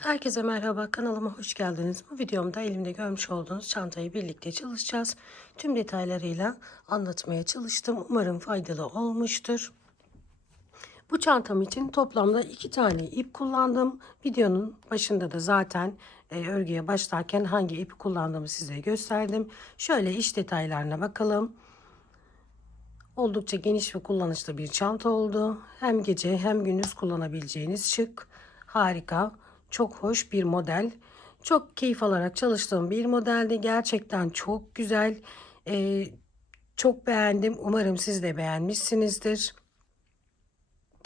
Herkese merhaba kanalıma hoş geldiniz. Bu videomda elimde görmüş olduğunuz çantayı birlikte çalışacağız. Tüm detaylarıyla anlatmaya çalıştım. Umarım faydalı olmuştur. Bu çantam için toplamda iki tane ip kullandım. Videonun başında da zaten e, örgüye başlarken hangi ipi kullandığımı size gösterdim. Şöyle iç detaylarına bakalım. Oldukça geniş ve kullanışlı bir çanta oldu. Hem gece hem gündüz kullanabileceğiniz şık, harika, çok hoş bir model. Çok keyif alarak çalıştığım bir modeldi. Gerçekten çok güzel. Ee, çok beğendim. Umarım siz de beğenmişsinizdir.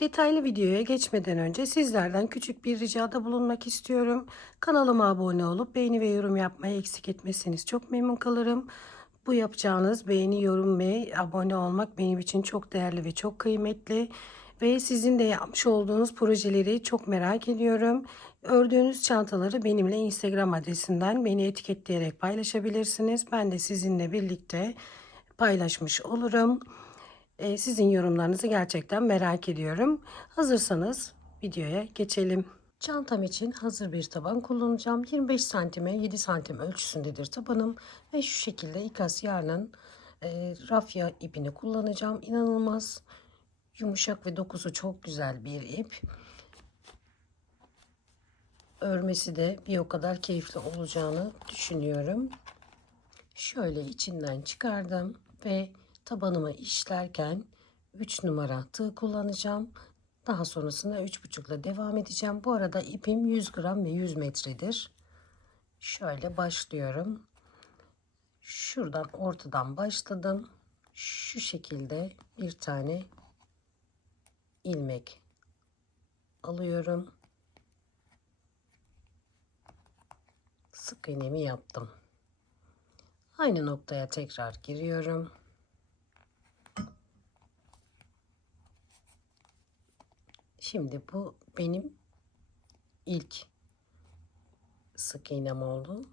Detaylı videoya geçmeden önce sizlerden küçük bir ricada bulunmak istiyorum. Kanalıma abone olup beğeni ve yorum yapmayı eksik etmezseniz çok memnun kalırım. Bu yapacağınız beğeni, yorum ve abone olmak benim için çok değerli ve çok kıymetli. Ve sizin de yapmış olduğunuz projeleri çok merak ediyorum. Ördüğünüz çantaları benimle Instagram adresinden beni etiketleyerek paylaşabilirsiniz. Ben de sizinle birlikte paylaşmış olurum. Ee, sizin yorumlarınızı gerçekten merak ediyorum. Hazırsanız videoya geçelim. Çantam için hazır bir taban kullanacağım. 25 santime 7 santim ölçüsündedir tabanım. Ve şu şekilde ikas yarnın e, rafya ipini kullanacağım. İnanılmaz yumuşak ve dokusu çok güzel bir ip. Örmesi de bir o kadar keyifli olacağını düşünüyorum. Şöyle içinden çıkardım ve tabanımı işlerken 3 numara tığ kullanacağım. Daha sonrasında 3,5 ile devam edeceğim. Bu arada ipim 100 gram ve 100 metredir. Şöyle başlıyorum. Şuradan ortadan başladım. Şu şekilde bir tane ilmek alıyorum. Sık iğnemi yaptım. Aynı noktaya tekrar giriyorum. Şimdi bu benim ilk sık iğnem oldu.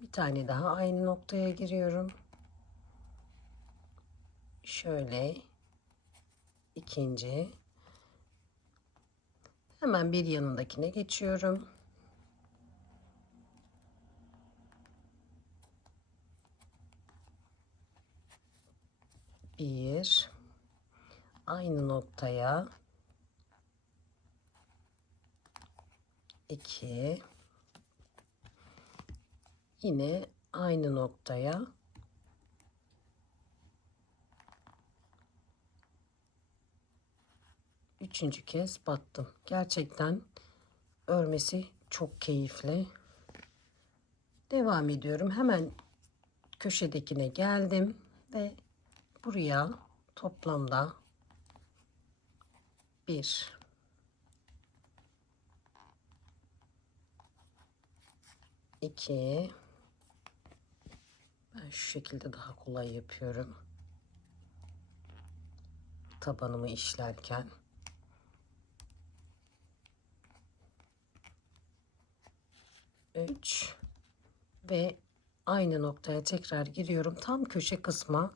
Bir tane daha aynı noktaya giriyorum. Şöyle ikinci hemen bir yanındakine geçiyorum. Bir aynı noktaya 2 yine aynı noktaya üçüncü kez battım. Gerçekten örmesi çok keyifli. Devam ediyorum. Hemen köşedekine geldim ve buraya toplamda bir. 2 ben şu şekilde daha kolay yapıyorum. Tabanımı işlerken. Üç. Ve aynı noktaya tekrar giriyorum. Tam köşe kısma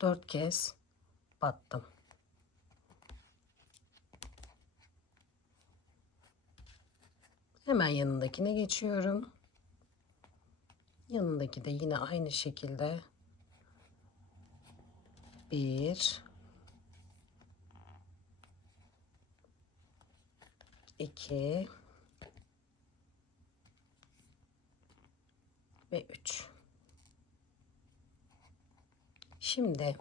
dört kez battım hemen yanındakine geçiyorum Yanındaki de yine aynı şekilde bir iki ve üç. Şimdi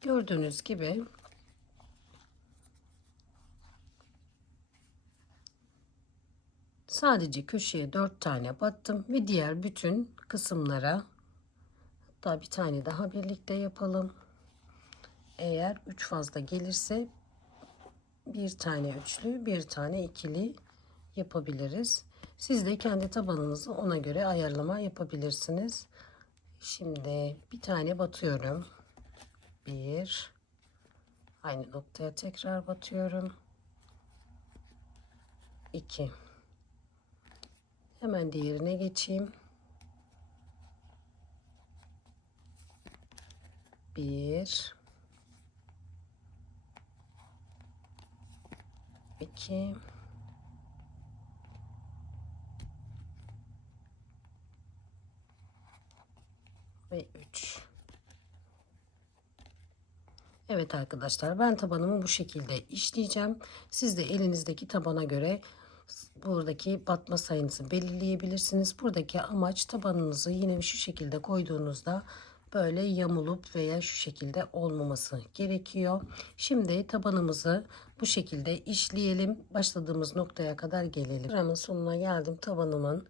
gördüğünüz gibi Sadece köşeye dört tane battım ve diğer bütün kısımlara hatta bir tane daha birlikte yapalım. Eğer üç fazla gelirse bir tane üçlü bir tane ikili yapabiliriz. Siz de kendi tabanınızı ona göre ayarlama yapabilirsiniz. Şimdi bir tane batıyorum. Bir. Aynı noktaya tekrar batıyorum. İki. Hemen diğerine geçeyim. Bir. iki, ve 3. Evet arkadaşlar ben tabanımı bu şekilde işleyeceğim. Siz de elinizdeki tabana göre buradaki batma sayınızı belirleyebilirsiniz. Buradaki amaç tabanınızı yine şu şekilde koyduğunuzda böyle yamulup veya şu şekilde olmaması gerekiyor. Şimdi tabanımızı bu şekilde işleyelim. Başladığımız noktaya kadar gelelim. Sıramın sonuna geldim. Tabanımın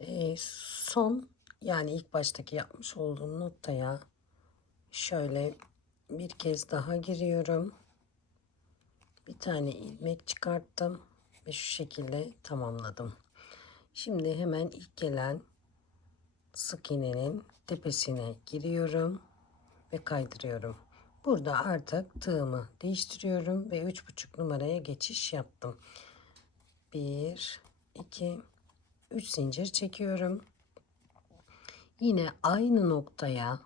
e, son yani ilk baştaki yapmış olduğum noktaya şöyle bir kez daha giriyorum. Bir tane ilmek çıkarttım ve şu şekilde tamamladım. Şimdi hemen ilk gelen sık iğnenin tepesine giriyorum ve kaydırıyorum. Burada artık tığımı değiştiriyorum ve 3,5 numaraya geçiş yaptım. 1 2 3 zincir çekiyorum. Yine aynı noktaya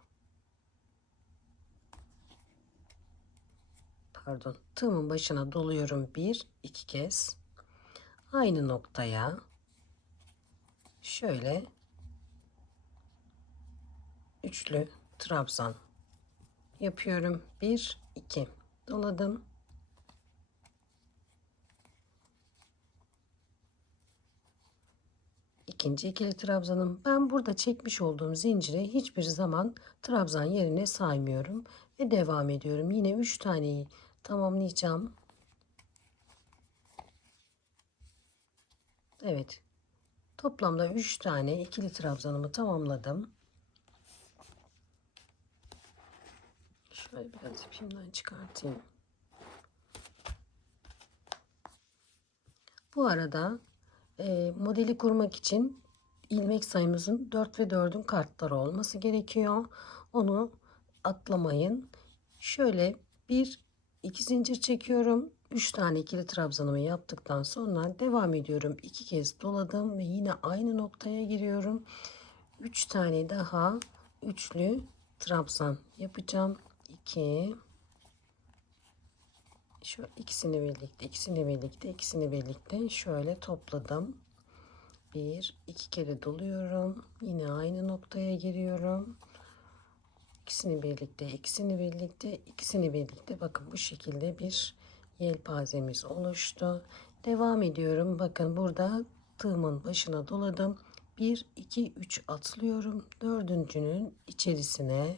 pardon tığımın başına doluyorum bir iki kez aynı noktaya şöyle üçlü trabzan yapıyorum. 1 2 doladım. İkinci ikili trabzanım. Ben burada çekmiş olduğum zincire hiçbir zaman trabzan yerine saymıyorum ve devam ediyorum. Yine 3 taneyi tamamlayacağım. Evet. Toplamda 3 tane ikili trabzanımı tamamladım. Şöyle biraz ipimden çıkartayım. Bu arada e, modeli kurmak için ilmek sayımızın 4 ve 4'ün kartları olması gerekiyor. Onu atlamayın. Şöyle bir iki zincir çekiyorum. 3 tane ikili trabzanımı yaptıktan sonra devam ediyorum. 2 kez doladım ve yine aynı noktaya giriyorum. 3 tane daha üçlü trabzan yapacağım. 2 şu ikisini birlikte ikisini birlikte ikisini birlikte şöyle topladım. Bir iki kere doluyorum. Yine aynı noktaya giriyorum. İkisini birlikte ikisini birlikte ikisini birlikte bakın bu şekilde bir yelpazemiz oluştu. Devam ediyorum. Bakın burada tığımın başına doladım. 1 2 3 atlıyorum. Dördüncünün içerisine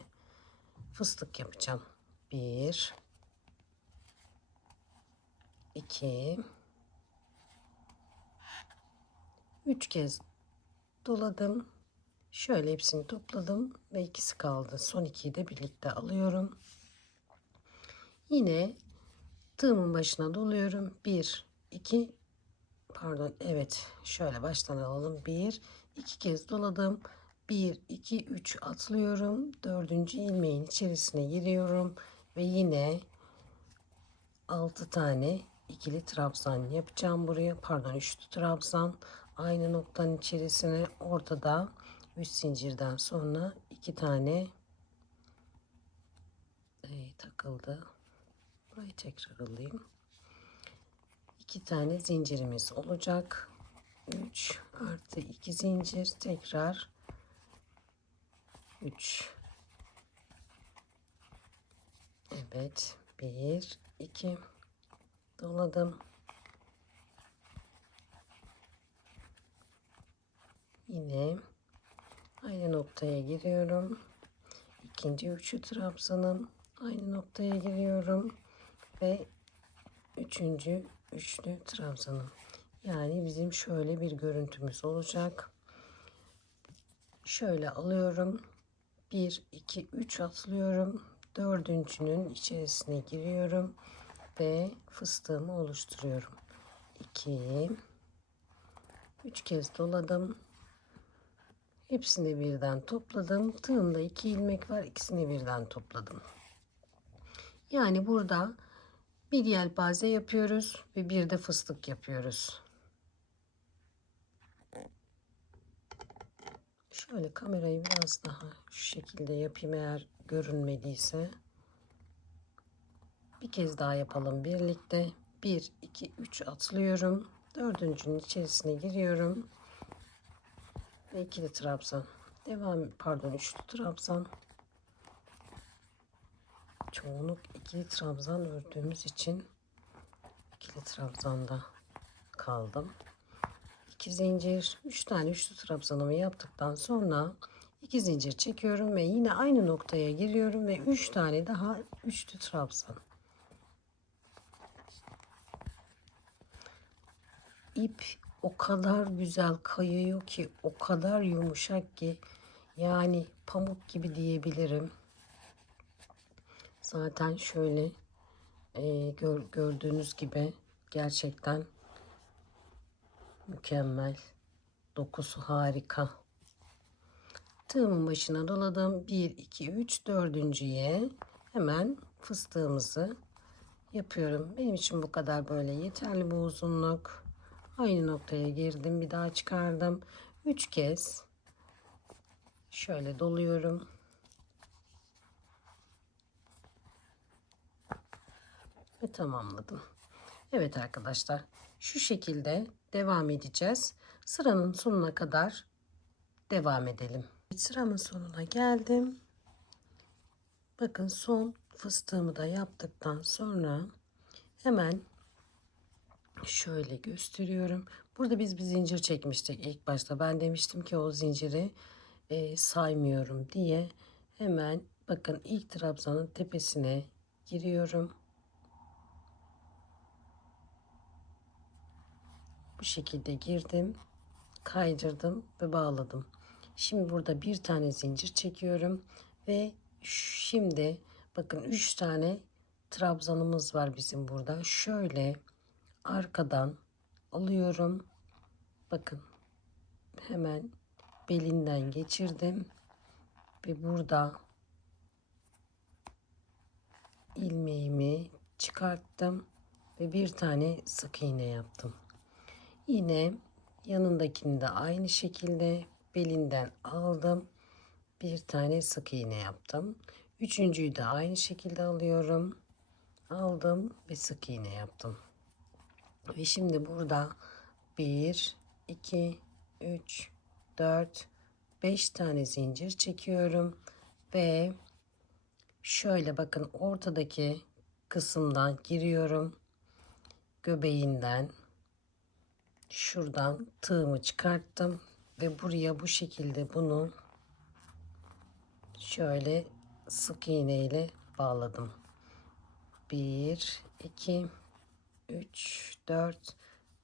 fıstık yapacağım. 1 2 3 kez doladım. Şöyle hepsini topladım ve ikisi kaldı. Son ikiyi de birlikte alıyorum. Yine tığımın başına doluyorum. 1 2 pardon evet şöyle baştan alalım. 1 2 kez doladım. 1 2 3 atlıyorum. Dördüncü ilmeğin içerisine giriyorum ve yine 6 tane ikili trabzan yapacağım buraya. Pardon üçlü trabzan aynı noktanın içerisine ortada 3 zincirden sonra iki tane e, takıldı. Burayı tekrar alayım. İki tane zincirimiz olacak. 3 artı 2 zincir tekrar 3 Evet 1 2 doladım. Yine aynı noktaya giriyorum. İkinci üçü trabzanım aynı noktaya giriyorum. Ve üçüncü üçlü trabzanım yani bizim şöyle bir görüntümüz olacak. Şöyle alıyorum. 1 2 3 atlıyorum. Dördüncünün içerisine giriyorum ve fıstığımı oluşturuyorum. 2 3 kez doladım. Hepsini birden topladım. Tığımda 2 ilmek var. İkisini birden topladım. Yani burada bir yelpaze yapıyoruz ve bir de fıstık yapıyoruz. Şöyle kamerayı biraz daha şu şekilde yapayım eğer görünmediyse. Bir kez daha yapalım birlikte. 1, 2, 3 atlıyorum. Dördüncünün içerisine giriyorum. Ve ikili trabzan. Devam pardon üçlü trabzan. çoğunluk ikili trabzan ördüğümüz için ikili trabzanda kaldım. 2 zincir, 3 tane üçlü trabzanımı yaptıktan sonra 2 zincir çekiyorum ve yine aynı noktaya giriyorum ve 3 tane daha üçlü trabzan. İp o kadar güzel kayıyor ki, o kadar yumuşak ki yani pamuk gibi diyebilirim. Zaten şöyle e, gör, gördüğünüz gibi gerçekten mükemmel. Dokusu harika. Tığımın başına doladım. 1, 2, 3, dördüncüye hemen fıstığımızı yapıyorum. Benim için bu kadar böyle yeterli bu uzunluk. Aynı noktaya girdim. Bir daha çıkardım. 3 kez şöyle doluyorum. Ve tamamladım. Evet arkadaşlar şu şekilde devam edeceğiz. Sıranın sonuna kadar devam edelim. Sıramın sonuna geldim. Bakın son fıstığımı da yaptıktan sonra hemen şöyle gösteriyorum. Burada biz bir zincir çekmiştik ilk başta. Ben demiştim ki o zinciri e, saymıyorum diye hemen bakın ilk trabzanın tepesine giriyorum. Bu şekilde girdim, kaydırdım ve bağladım. Şimdi burada bir tane zincir çekiyorum ve şimdi bakın üç tane trabzanımız var bizim burada. Şöyle arkadan alıyorum. Bakın hemen belinden geçirdim ve burada ilmeğimi çıkarttım ve bir tane sık iğne yaptım. Yine yanındakini de aynı şekilde belinden aldım. Bir tane sık iğne yaptım. Üçüncüyü de aynı şekilde alıyorum. Aldım ve sık iğne yaptım. Ve şimdi burada 1, 2, 3, 4, 5 tane zincir çekiyorum. Ve şöyle bakın ortadaki kısımdan giriyorum. Göbeğinden şuradan tığımı çıkarttım ve buraya bu şekilde bunu şöyle sık iğne ile bağladım. 1 2 3 4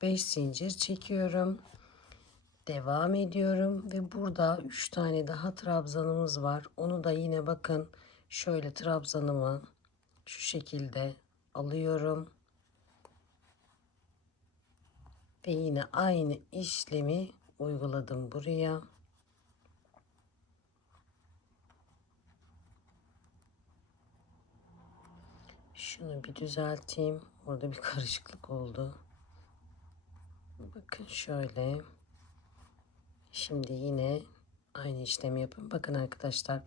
5 zincir çekiyorum. Devam ediyorum ve burada 3 tane daha trabzanımız var. Onu da yine bakın şöyle trabzanımı şu şekilde alıyorum. Ve yine aynı işlemi uyguladım buraya. Şunu bir düzelteyim. Orada bir karışıklık oldu. Bakın şöyle. Şimdi yine aynı işlemi yapın. Bakın arkadaşlar.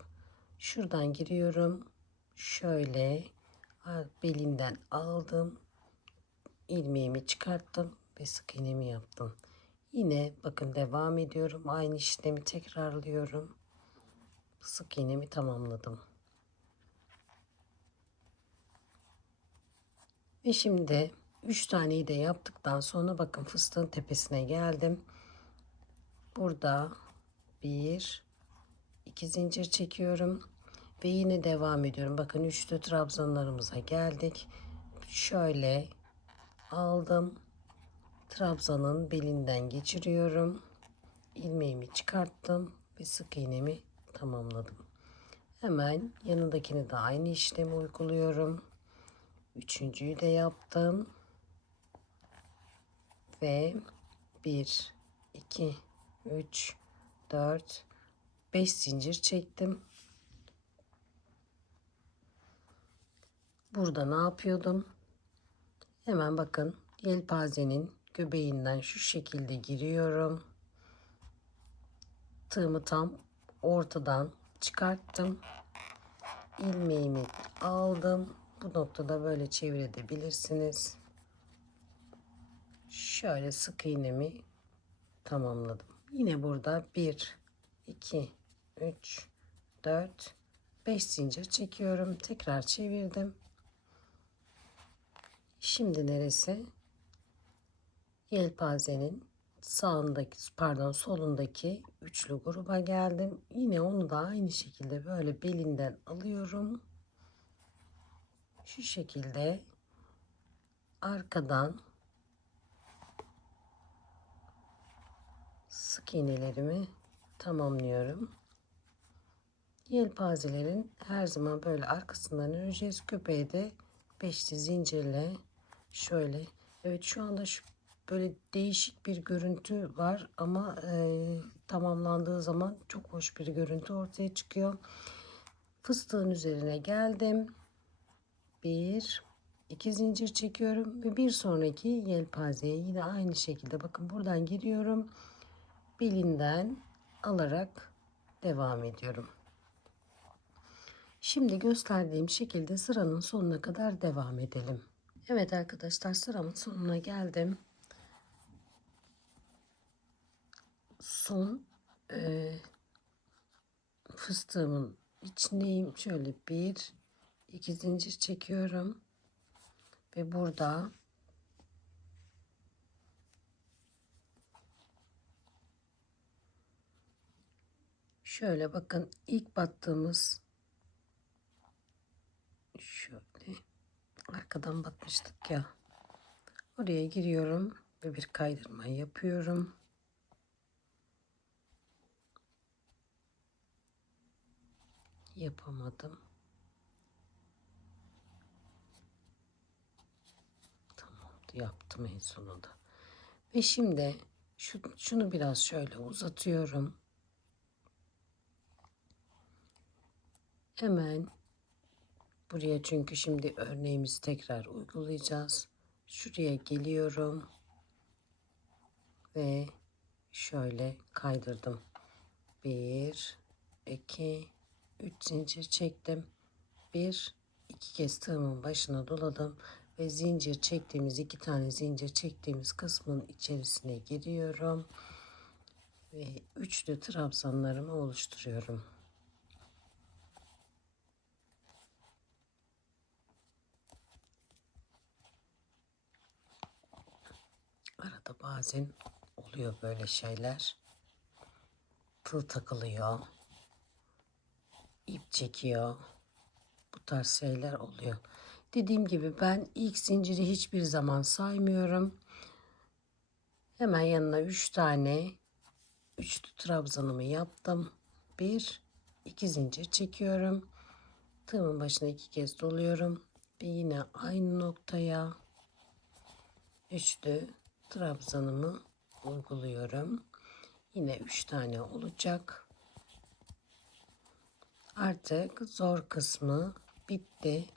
Şuradan giriyorum. Şöyle belinden aldım. ilmeğimi çıkarttım ve sık iğnemi yaptım. Yine bakın devam ediyorum. Aynı işlemi tekrarlıyorum. Sık iğnemi tamamladım. Ve şimdi 3 taneyi de yaptıktan sonra bakın fıstığın tepesine geldim. Burada bir iki zincir çekiyorum ve yine devam ediyorum. Bakın üçlü trabzanlarımıza geldik. Şöyle aldım trabzanın belinden geçiriyorum. ilmeğimi çıkarttım ve sık iğnemi tamamladım. Hemen yanındakini de aynı işlemi uyguluyorum. Üçüncüyü de yaptım. Ve 1, 2, 3, 4, 5 zincir çektim. Burada ne yapıyordum? Hemen bakın yelpazenin göbeğinden şu şekilde giriyorum. Tığımı tam ortadan çıkarttım. ilmeğimi aldım. Bu noktada böyle çevirebilirsiniz. Şöyle sık iğnemi tamamladım. Yine burada 1 2 3 4 5 zincir çekiyorum. Tekrar çevirdim. Şimdi neresi? Yelpazenin sağındaki pardon solundaki üçlü gruba geldim. Yine onu da aynı şekilde böyle belinden alıyorum. Şu şekilde arkadan sık iğnelerimi tamamlıyorum. Yelpazelerin her zaman böyle arkasından öreceğiz. Köpeği de beşli zincirle şöyle. Evet şu anda şu böyle değişik bir görüntü var ama e, tamamlandığı zaman çok hoş bir görüntü ortaya çıkıyor. Fıstığın üzerine geldim. Bir, iki zincir çekiyorum ve bir sonraki yelpazeye yine aynı şekilde bakın buradan giriyorum. Belinden alarak devam ediyorum. Şimdi gösterdiğim şekilde sıranın sonuna kadar devam edelim. Evet arkadaşlar sıramın sonuna geldim. Son e, fıstığımın içindeyim. Şöyle bir iki zincir çekiyorum. Ve burada şöyle bakın ilk battığımız şöyle arkadan batmıştık ya. Oraya giriyorum ve bir kaydırma yapıyorum. Yapamadım yaptım en sonunda ve şimdi şu, şunu biraz şöyle uzatıyorum hemen Buraya çünkü şimdi örneğimizi tekrar uygulayacağız. Şuraya geliyorum. Ve şöyle kaydırdım. Bir, iki, üç zincir çektim. Bir, iki kez tığımın başına doladım. Ve zincir çektiğimiz iki tane zincir çektiğimiz kısmın içerisine giriyorum. Ve üçlü trabzanlarımı oluşturuyorum. Arada bazen oluyor böyle şeyler. Tığ takılıyor. ip çekiyor. Bu tarz şeyler oluyor. Dediğim gibi ben ilk zinciri hiçbir zaman saymıyorum. Hemen yanına 3 tane üçlü trabzanımı yaptım. Bir, iki zincir çekiyorum. Tığımın başına iki kez doluyorum. Ve yine aynı noktaya üçlü trabzanımı uyguluyorum. Yine 3 tane olacak. Artık zor kısmı bitti.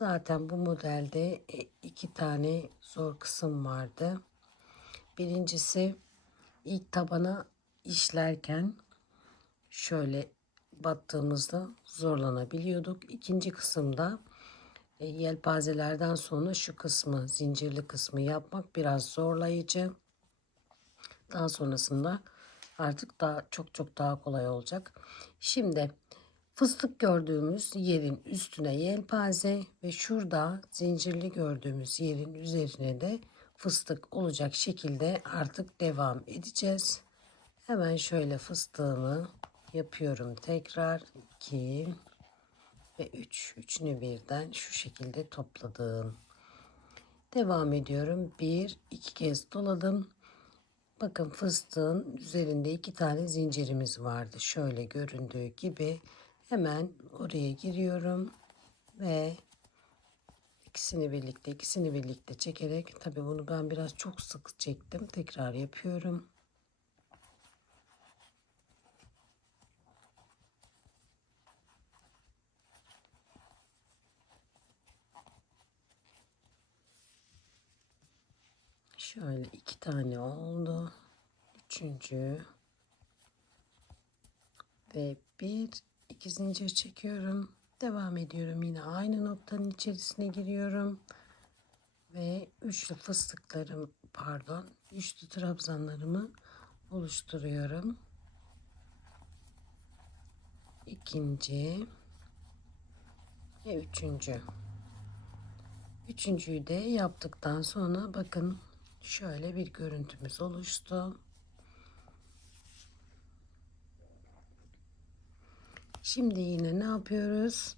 Zaten bu modelde e, iki tane zor kısım vardı. Birincisi ilk tabana işlerken şöyle battığımızda zorlanabiliyorduk. İkinci kısımda e, yelpazelerden sonra şu kısmı zincirli kısmı yapmak biraz zorlayıcı. Daha sonrasında artık daha çok çok daha kolay olacak. Şimdi fıstık gördüğümüz yerin üstüne yelpaze ve şurada zincirli gördüğümüz yerin üzerine de fıstık olacak şekilde artık devam edeceğiz. Hemen şöyle fıstığımı yapıyorum tekrar 2 ve 3. Üçünü birden şu şekilde topladım. Devam ediyorum. 1 2 kez doladım. Bakın fıstığın üzerinde iki tane zincirimiz vardı. Şöyle göründüğü gibi hemen oraya giriyorum ve ikisini birlikte ikisini birlikte çekerek tabi bunu ben biraz çok sık çektim. Tekrar yapıyorum. Şöyle iki tane oldu. Üçüncü. Ve bir iki zincir çekiyorum. Devam ediyorum. Yine aynı noktanın içerisine giriyorum. Ve üçlü fıstıklarım pardon üçlü trabzanlarımı oluşturuyorum. İkinci ve üçüncü. Üçüncüyü de yaptıktan sonra bakın şöyle bir görüntümüz oluştu. Şimdi yine ne yapıyoruz?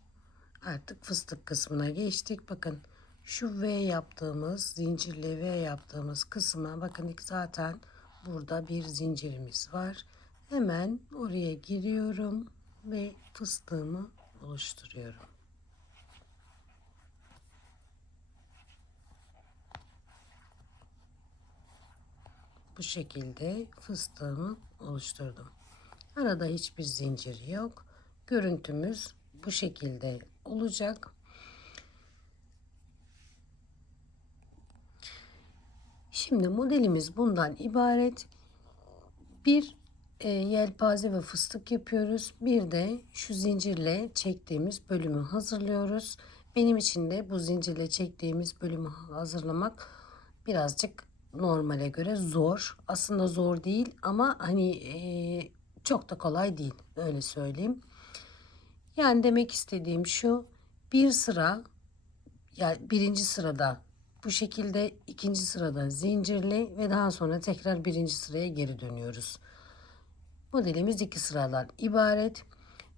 Artık fıstık kısmına geçtik. Bakın şu V yaptığımız zincirli V yaptığımız kısma bakın zaten burada bir zincirimiz var. Hemen oraya giriyorum ve fıstığımı oluşturuyorum. Bu şekilde fıstığımı oluşturdum. Arada hiçbir zincir yok. Görüntümüz bu şekilde olacak. Şimdi modelimiz bundan ibaret. Bir e, yelpaze ve fıstık yapıyoruz. Bir de şu zincirle çektiğimiz bölümü hazırlıyoruz. Benim için de bu zincirle çektiğimiz bölümü hazırlamak birazcık normale göre zor. Aslında zor değil ama hani e, çok da kolay değil öyle söyleyeyim. Yani demek istediğim şu bir sıra yani birinci sırada bu şekilde ikinci sırada zincirli ve daha sonra tekrar birinci sıraya geri dönüyoruz. Modelimiz iki sıralar ibaret.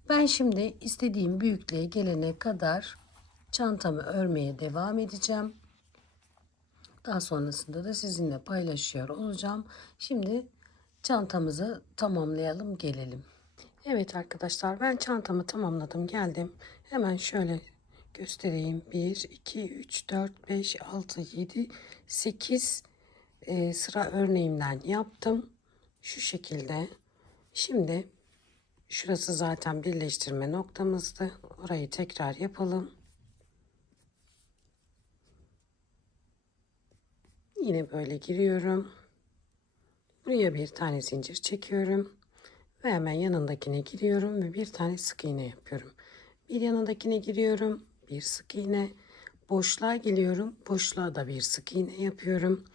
Ben şimdi istediğim büyüklüğe gelene kadar çantamı örmeye devam edeceğim. Daha sonrasında da sizinle paylaşıyor olacağım. Şimdi çantamızı tamamlayalım gelelim. Evet arkadaşlar ben çantamı tamamladım geldim. Hemen şöyle göstereyim. 1, 2, 3, 4, 5, 6, 7, 8 e, sıra örneğimden yaptım. Şu şekilde. Şimdi şurası zaten birleştirme noktamızdı. Orayı tekrar yapalım. Yine böyle giriyorum. Buraya bir tane zincir çekiyorum. Ve hemen yanındakine giriyorum ve bir tane sık iğne yapıyorum. Bir yanındakine giriyorum. Bir sık iğne. Boşluğa geliyorum. Boşluğa da bir sık iğne yapıyorum.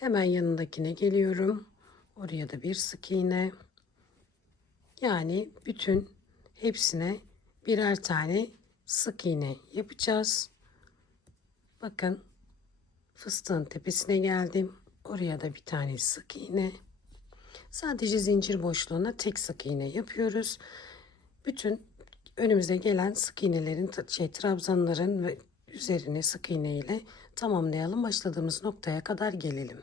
Hemen yanındakine geliyorum. Oraya da bir sık iğne. Yani bütün hepsine birer tane sık iğne yapacağız. Bakın fıstığın tepesine geldim. Oraya da bir tane sık iğne. Sadece zincir boşluğuna tek sık iğne yapıyoruz. Bütün önümüze gelen sık iğnelerin şey trabzanların ve üzerine sık iğne ile tamamlayalım. Başladığımız noktaya kadar gelelim.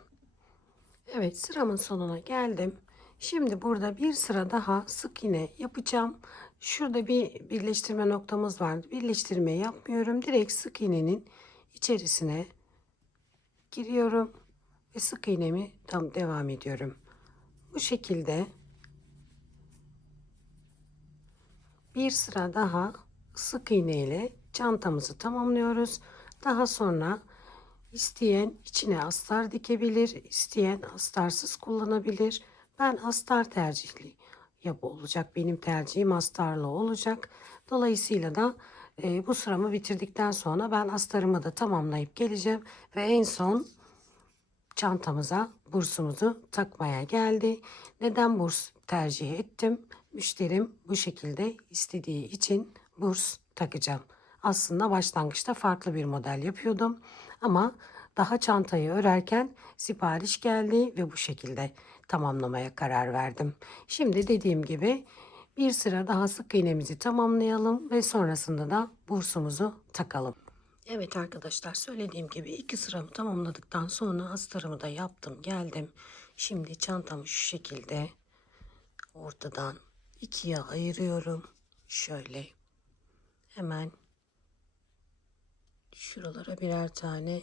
Evet sıramın sonuna geldim. Şimdi burada bir sıra daha sık iğne yapacağım. Şurada bir birleştirme noktamız vardı. Birleştirme yapmıyorum. Direkt sık iğnenin içerisine giriyorum ve sık iğnemi tam devam ediyorum. Bu şekilde bir sıra daha sık iğne ile çantamızı tamamlıyoruz. Daha sonra isteyen içine astar dikebilir, isteyen astarsız kullanabilir. Ben astar tercihli yapı olacak. Benim tercihim astarlı olacak. Dolayısıyla da e, bu sıramı bitirdikten sonra ben astarımı da tamamlayıp geleceğim ve en son çantamıza bursumuzu takmaya geldi. Neden burs tercih ettim? Müşterim bu şekilde istediği için burs takacağım. Aslında başlangıçta farklı bir model yapıyordum ama daha çantayı örerken sipariş geldi ve bu şekilde tamamlamaya karar verdim. Şimdi dediğim gibi bir sıra daha sık iğnemizi tamamlayalım ve sonrasında da bursumuzu takalım. Evet arkadaşlar söylediğim gibi iki sıramı tamamladıktan sonra astarımı da yaptım geldim. Şimdi çantamı şu şekilde ortadan ikiye ayırıyorum. Şöyle hemen şuralara birer tane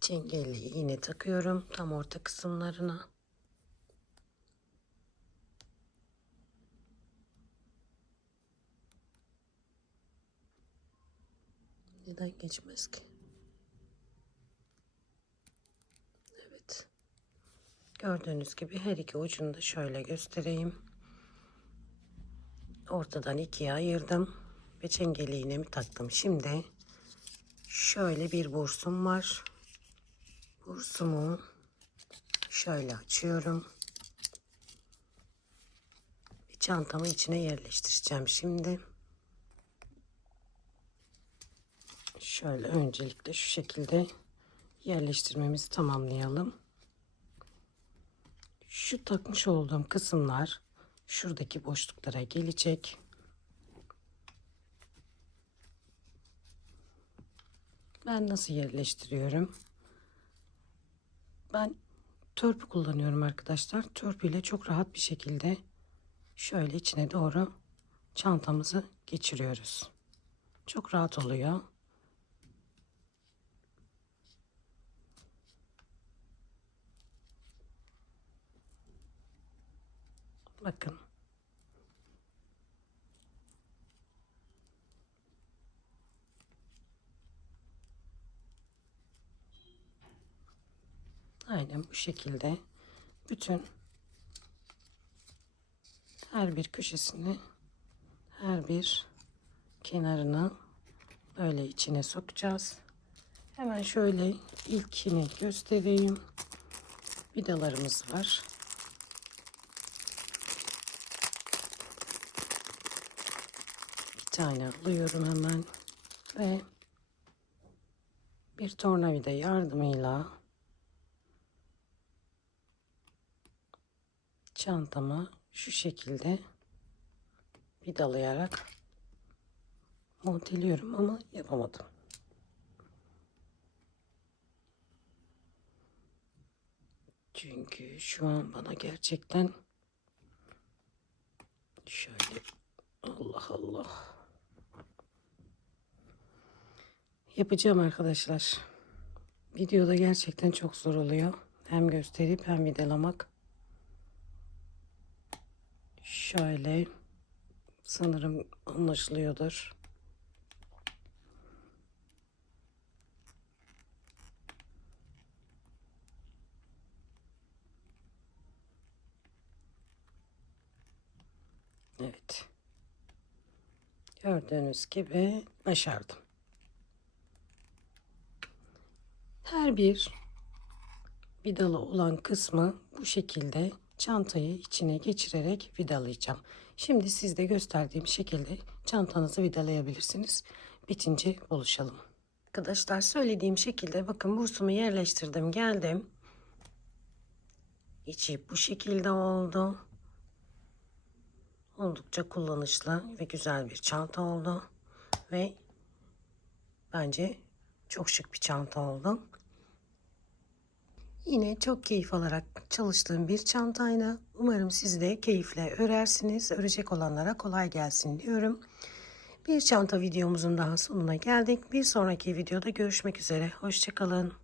çengelli iğne takıyorum tam orta kısımlarına. Neden geçmez ki? Evet. Gördüğünüz gibi her iki ucunu da şöyle göstereyim. Ortadan ikiye ayırdım ve çengeli iğnemi taktım. Şimdi şöyle bir bursum var. Bursumu şöyle açıyorum. Ve çantamı içine yerleştireceğim şimdi. Şöyle öncelikle şu şekilde yerleştirmemizi tamamlayalım. Şu takmış olduğum kısımlar şuradaki boşluklara gelecek. Ben nasıl yerleştiriyorum? Ben törpü kullanıyorum arkadaşlar. Törpüyle çok rahat bir şekilde şöyle içine doğru çantamızı geçiriyoruz. Çok rahat oluyor. Bakın. Aynen bu şekilde bütün her bir köşesini her bir kenarını böyle içine sokacağız. Hemen şöyle ilkini göstereyim. Vidalarımız var. Tane alıyorum hemen ve bir tornavida yardımıyla çantama şu şekilde vidalayarak monteliyorum ama yapamadım. Çünkü şu an bana gerçekten şöyle Allah Allah yapacağım arkadaşlar. Videoda gerçekten çok zor oluyor. Hem gösterip hem vidalamak. Şöyle sanırım anlaşılıyordur. Evet. Gördüğünüz gibi başardım. Her bir vidalı olan kısmı bu şekilde çantayı içine geçirerek vidalayacağım. Şimdi sizde gösterdiğim şekilde çantanızı vidalayabilirsiniz. Bitince buluşalım. Arkadaşlar söylediğim şekilde bakın bursumu yerleştirdim geldim. İçi bu şekilde oldu. Oldukça kullanışlı ve güzel bir çanta oldu. Ve bence çok şık bir çanta oldu. Yine çok keyif alarak çalıştığım bir çantayla umarım siz de keyifle örersiniz. Örecek olanlara kolay gelsin diyorum. Bir çanta videomuzun daha sonuna geldik. Bir sonraki videoda görüşmek üzere. Hoşçakalın.